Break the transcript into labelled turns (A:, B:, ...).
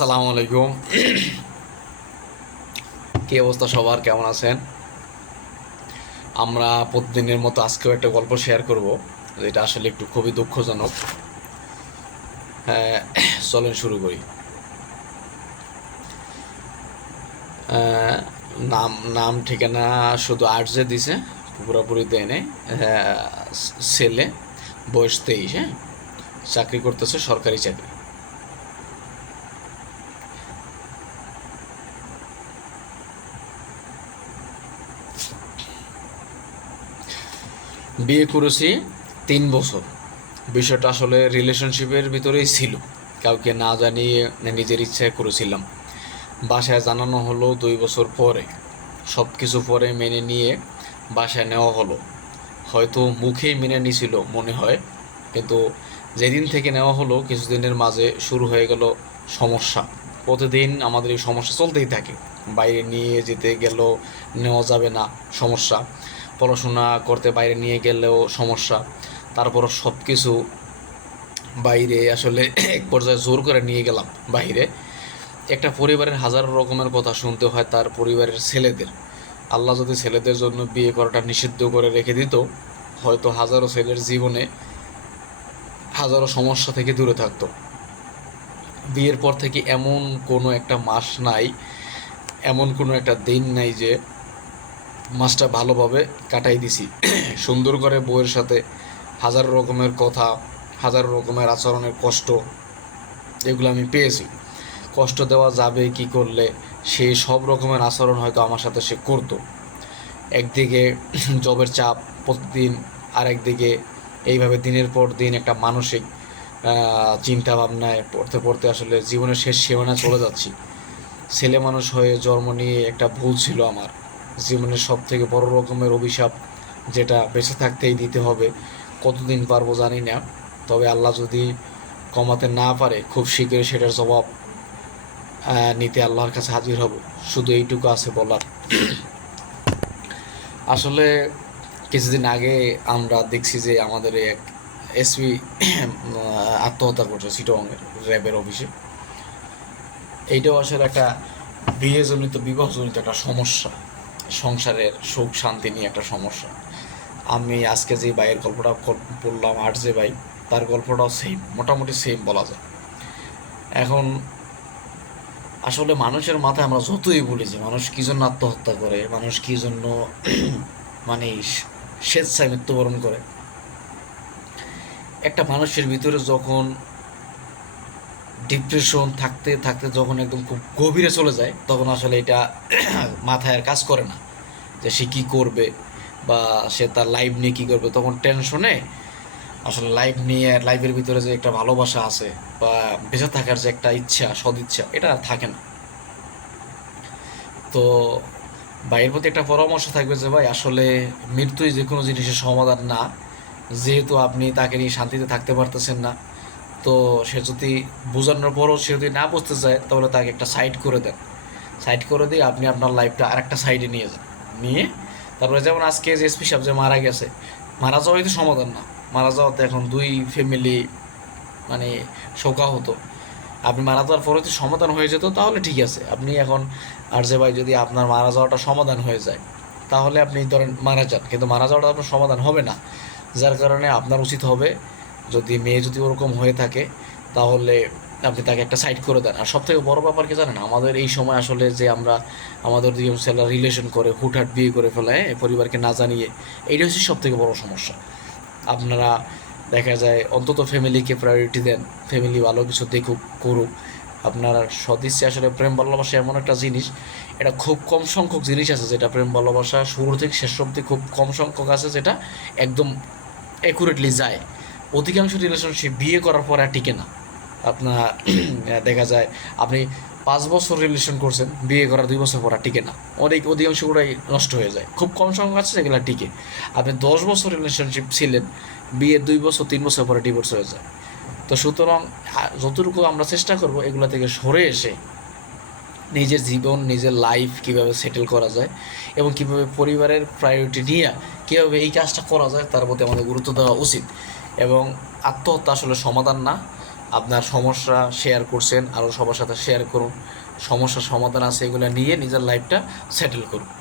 A: আসসালামু আলাইকুম। কি অবস্থা সবার? কেমন আছেন? আমরা প্রতিদিনের মতো আজকেও একটা গল্প শেয়ার করব যেটা আসলে একটু খুবই দুঃখজনক। হ্যাঁ, চলেন শুরু করি। আহ, নাম নাম ঠিকানা শুধু আর্টসে দিছে পুরোপুরি দেয় নেই। হ্যাঁ, ছেলে বয়স তেইশ হ্যাঁ। চাকরি করতেছে সরকারি চাকরি। বিয়ে করেছি তিন বছর। বিষয়টা আসলে রিলেশনশিপের ভিতরেই ছিল। কাউকে না জানিয়ে নিজের ইচ্ছায় করেছিলাম। বাসায় জানানো হলো দুই বছর পরে। সব কিছু পরে মেনে নিয়ে বাসায় নেওয়া হলো। হয়তো মুখেই মেনে নিছিল মনে হয়। কিন্তু যেদিন থেকে নেওয়া হলো কিছুদিনের মাঝে শুরু হয়ে গেল সমস্যা। প্রতিদিন আমাদের এই সমস্যা চলতেই থাকে। বাইরে নিয়ে যেতে গেলেও নেওয়া যাবে না সমস্যা। পড়াশোনা করতে বাইরে নিয়ে গেলেও সমস্যা। তারপর সব কিছু বাইরে আসলে এক পর্যায়ে জোর করে নিয়ে গেলাম বাইরে। একটা পরিবারের হাজারো রকমের কথা শুনতে হয় তার পরিবারের ছেলেদের। আল্লাহ যদি ছেলেদের জন্য বিয়ে করাটা নিষিদ্ধ করে রেখে দিত, হয়তো হাজারো ছেলের জীবনে হাজারো সমস্যা থেকে দূরে থাকতো। বিয়ের পর থেকে এমন কোনো একটা মাস নাই, এমন কোনো একটা দিন নাই যে মাসটা ভালোভাবে কাটাই দিছি। সুন্দর করে বউয়ের সাথে হাজার রকমের কথা, হাজার রকমের আচরণের কষ্ট, এগুলো আমি পেয়েছি। কষ্ট দেওয়া যাবে কি করলে, সে সব রকমের আচরণ হয়তো আমার সাথে সে করতো। একদিকে জবের চাপ প্রতিদিন আর একদিকে এইভাবে দিনের পর দিন একটা মানসিক চিন্তা ভাবনায় পড়তে পড়তে আসলে জীবনের শেষ সীমানা চলে যাচ্ছি। ছেলে মানুষ হয়ে জন্ম নিয়ে একটা ভুল ছিল আমার। জীবনের সব থেকে বড় রকমের অভিশাপ যেটা বেঁচে থাকতেই দিতে হবে। কতদিন পারব জানি না। তবে আল্লাহ যদি কমাতে না পারে, খুব শীঘ্রই সেটার জবাব নিতে আল্লাহর কাছে হাজির হব। শুধু এইটুকু আছে বলার। আসলে কিছুদিন আগে আমরা দেখছি যে আমাদের এক এসপি আত্মহত্যা করছে সিটংয়ের র্যাবের অফিসে। এইটাও আসলে একটা বিয়েজনিত বিবাহজনিত একটা সমস্যা। সংসারের সুখ শান্তি নিয়ে একটা সমস্যা। আমি আজকে যে ভাইয়ের গল্পটা বললাম, আর যে ভাই, তার গল্পটাও সেম মোটামুটি সেম বলা যায়। এখন আসলে মানুষের মাথায় আমরা যতই বলি যে মানুষ কী জন্য আত্মহত্যা করে, মানুষ কী জন্য মানে স্বেচ্ছায় মৃত্যুবরণ করে, একটা মানুষের ভিতরে যখন ডিপ্রেশন থাকতে থাকতে যখন একদম খুব গভীরে চলে যায়, তখন আসলে এটা মাথায় আর কাজ করে না। যে সে কী করবে বা সে তার লাইফ নিয়ে কী করবে, তখন টেনশনে আসলে লাইফ নিয়ে লাইফের ভিতরে যে একটা ভালোবাসা আছে বা বেঁচে থাকার যে একটা ইচ্ছা, সদিচ্ছা, এটা আর থাকে না। তো ভাইয়ের প্রতি একটা পরামর্শ থাকবে যে, ভাই, আসলে মৃত্যুই যে কোনো জিনিসের সমাধান না। যেহেতু আপনি তাকে নিয়ে শান্তিতে থাকতে পারতেছেন না তো সে যদি বোঝানোর পরও সে যদি না বুঝতে চায়, তাহলে তাকে একটা সাইড করে দেন। সাইড করে দিয়ে আপনি আপনার লাইফটা আরেকটা সাইডে নিয়ে যান। নিয়ে তারপরে যেমন আজকে যে এসপি সাহেব যে মারা গেছে, মারা যাওয়াই তো সমাধান না। মারা যাওয়াতে এখন দুই ফ্যামিলি মানে শোকা হতো আপনি মারা যাওয়ার পরে যদি সমাধান হয়ে যেত, তাহলে ঠিক আছে। আপনি এখন আর যে ভাই যদি আপনার মারা যাওয়াটা সমাধান হয়ে যায়, তাহলে আপনি ধরেন মারা যান। কিন্তু মারা যাওয়াটা আপনার সমাধান হবে না, যার কারণে আপনার উচিত হবে যদি মেয়ে যদি ওরকম হয়ে থাকে তাহলে আপনি তাকে একটা সাইড করে দেন। আর সব থেকে বড় ব্যাপার কি জানেন? আমাদের এই সময় আসলে যে আমরা আমাদের দুজন ছেলেরা রিলেশন করে হুটহাট বিয়ে করে ফেলে হ্যাঁ, পরিবারকে না জানিয়ে এইটা হচ্ছে সব থেকে বড় সমস্যা। আপনারা দেখা যায় অন্তত ফ্যামিলিকে প্রায়োরিটি দেন ফ্যামিলি ভালো কিছু দেখুক করুক। আপনার সদিচ্ছা আসলে প্রেম ভালোবাসা এমন একটা জিনিস এটা খুব কম সংখ্যক জিনিস আছে যেটা প্রেম ভালোবাসা শুরু থেকে শেষ অবধি খুব কম সংখ্যক আছে যেটা একদম অ্যাকুরেটলি যায়। অধিকাংশ রিলেশনশিপ বিয়ে করার পর আর টিকে না। আপনার দেখা যায় আপনি পাঁচ বছর রিলেশন করছেন, বিয়ে করার দুই বছর পর আর টিকে না। অনেক অধিকাংশগুলোই নষ্ট হয়ে যায়। খুব কম সংখ্যক আছে যেগুলো টিকে। আপনি দশ বছর রিলেশনশিপ ছিলেন বিয়ের দুই বছর, তিন বছর পরে ডিভোর্স হয়ে যায়। তো সুতরাং যতটুকু আমরা চেষ্টা করব এগুলো থেকে সরে এসে নিজের জীবন, নিজের লাইফ কীভাবে সেটেল করা যায় এবং কীভাবে পরিবারের প্রায়োরিটি নিয়ে কীভাবে এই কাজটা করা যায়, তার প্রতি আমাদের গুরুত্ব দেওয়া উচিত। এবং আত্মহত্যা আসলে সমাধান না। আপনার সমস্যা শেয়ার করছেন আরও সবার সাথে শেয়ার করুন। সমস্যার সমাধান আছে এগুলো নিয়ে নিজের লাইফটা সেটেল করুন।